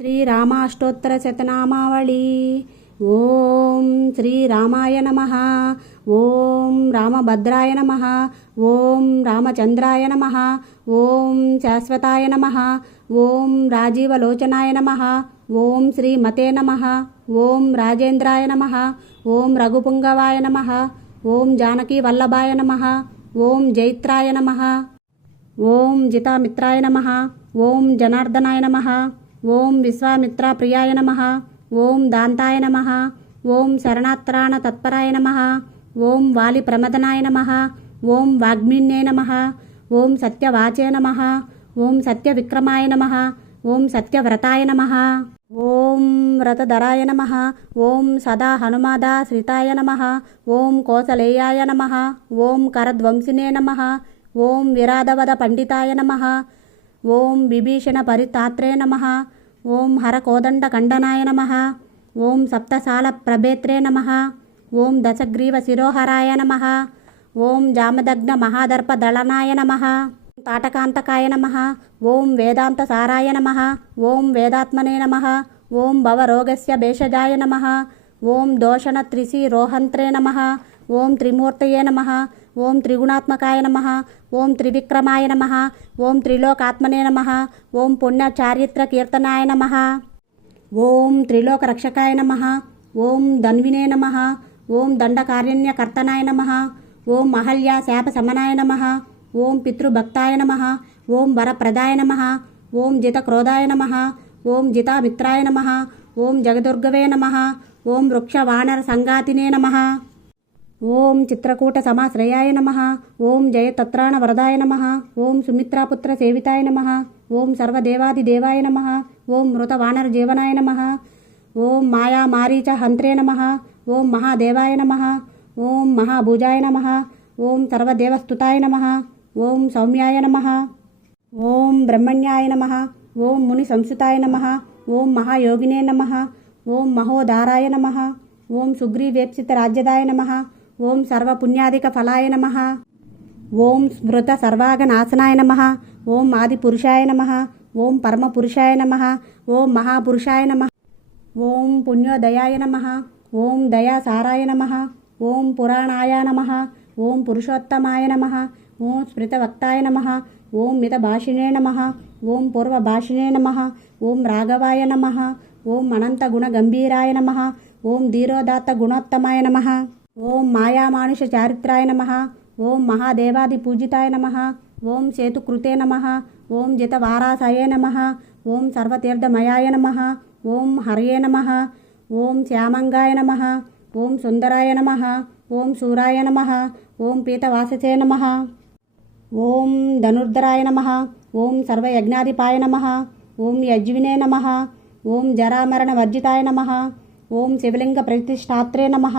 శ్రీరామాష్టోత్తరశతనామావళి. ఓం శ్రీరామాయ నమః. ఓం రామభద్రాయ నమః. ఓం రామచంద్రాయ నమః. ఓం శాశ్వతాయ నమః. ఓం రాజీవలోచనాయ నమః. ఓం శ్రీమతే నమః. ఓం రాజేంద్రాయ నమః. ఓం రఘుపుంగవాయ నమః. ఓం జానకీ వల్లభాయ నమః. ఓం జైత్రాయ నమః. ఓం జితామిత్రాయ నమః. ఓం జనార్దనాయ నమః. ఓం విశ్వామిత్రప్రియాయ నమః. ఓం దాంతాయ నమః. ఓం శరణాత్రాణ తత్పరాయ నమః. ఓం వాలి ప్రమదనాయ నమః. ఓం వాగ్మిన్యే నమః. ఓం సత్యవాచే నమః. ఓం సత్యవిక్రమాయ నమః. ఓం సత్యవ్రతాయ నమః. ఓం వ్రతధరాయ నమః. ఓం సదా హనుమాదాశ్రితాయ నమః. ఓం కోసలేయాయ నమః. ఓం కరధ్వంసినే నమః. ఓం విరాధవద పండితాయ నమః. ఓం విభీషణ పరితాత్రే నమః. ఓం హరకోదండ ఖండనాయ నమః. ఓం సప్తసాల ప్రభేత్రే నమః. ఓం దశగ్రీవ శిరోహరాయ నమః. ఓం జామదగ్న మహాదర్ప దళనాయ నమః. తాటకాంతకాయ నమః. ఓం వేదాంత సారాయ నమః. ఓం వేదాత్మనే నమః. ఓం భవరోగస్య భేషజాయ నమః. ఓం దోషణ త్రిశిరోహంత్రే నమః. ఓం త్రిమూర్తయే నమః. ఓం త్రిగుణాత్మకాయ నమః. ఓం త్రివిక్రమాయ నమః. ఓం త్రిలోకాత్మనే నమః. ఓం పుణ్యచారిత్ర కీర్తనాయ నమః. ఓం త్రిలోకరక్షకాయ నమః. ఓం ధన్వినే నమః. ఓం దండకారణ్యకర్తనాయ నమః. ఓం అహల్యా శాప శమనాయ నమః. ఓం పితృభక్తాయ నమః. ఓం వరప్రదాయ నమః. ఓం జితక్రోధాయ నమః. ఓం జితామిత్రాయ నమః. ఓం జగదుర్గవే నమః. ఓం వృక్షవానర సంగాతినే నమః. ఓం చిత్రకూట సమాశ్రయాయ నమః. ఓం జయతత్రాణ వరదాయ నమః. ఓం సుమిత్రాపుత్ర సేవితాయ నమః. ఓం సర్వదేవాదిదేవాయ నమః. ఓం మృతవానర జీవనాయ నమః. ఓం మాయా మారీచ హంత్రే నమః. ఓం మహాదేవాయ నమః. ఓం మహాభుజాయ నమః. ఓం సర్వదేవస్తుతాయ నమః. ఓం సౌమ్యాయ నమః. ఓం బ్రహ్మణ్యాయ నమః. ఓం ముని సంసుతాయ నమః. ఓం మహాయోగినే నమః. ఓం మహోదారాయ నమః. ఓం సుగ్రీవేప్సిత రాజ్యదాయ నమః. ఓం సర్వపుణ్యాధిక ఫలాయ నమః. ఓం స్మృత సర్వాగనాశనాయ నమః. ఓం ఆదిపురుషాయ నమః. ఓం పరమపురుషాయ నమః. ఓం మహాపురుషాయ నమః. ఓం పుణ్యోదయాయ నమః. ఓం దయాసారాయ నమః. ఓం పురాణాయ నమః. ఓం పురుషోత్తమాయ నమః. ఓం స్మృతవక్తాయ నమః. ఓం మితభాషిణే నమః. ఓం పూర్వభాషిణే నమః. ఓం రాఘవాయ నమః. ఓం అనంతగుణగంభీరాయ నమః. ఓం ధీరోదాత్త గుణోత్తమాయ నమః. ఓం మాయామానుష చారిత్రాయ నమః. ఓం మహాదేవాది పూజితాయ నమః. ఓం సేతుకృతే నమః. ఓం జితవారాసయే నమః. ఓం సర్వతీర్థమయాయ నమః. ఓం హరయే నమః. ఓం శ్యామంగాయ నమః. ఓం సుందరాయ నమః. ఓం శూరాయ నమః. ఓం పీతవాససే నమః. ఓం ధనుర్ధరాయ నమః. ఓం సర్వయజ్ఞాధిపాయ నమః. ఓం యజ్వినే నమః. ఓం జరామరణ వర్జితాయ నమః. ఓం శివలింగ ప్రతిష్టాత్రే నమః.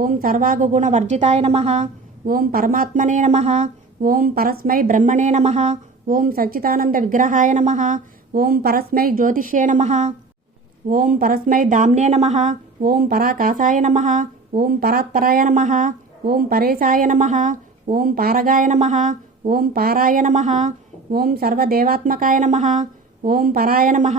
ఓం సర్వాగుగుణ వర్జితాయ నమః. ఓం పరమాత్మనే నమః. ఓం పరస్మై బ్రహ్మణే నమః. ఓం సచ్చిదానంద విగ్రహాయ నమః. ఓం పరస్మై జ్యోతిష్యే నమః. ఓం పరస్మై దామ్నే నమః. ఓం పరాకాశాయ నమః. ఓం పరాత్పరాయ నమః. ఓం పరేశాయ నమః. ఓం పారగాయ నమః. ఓం పారాయ నమః. ఓం సర్వదేవాత్మకాయ నమః. ఓం పరాయ నమః.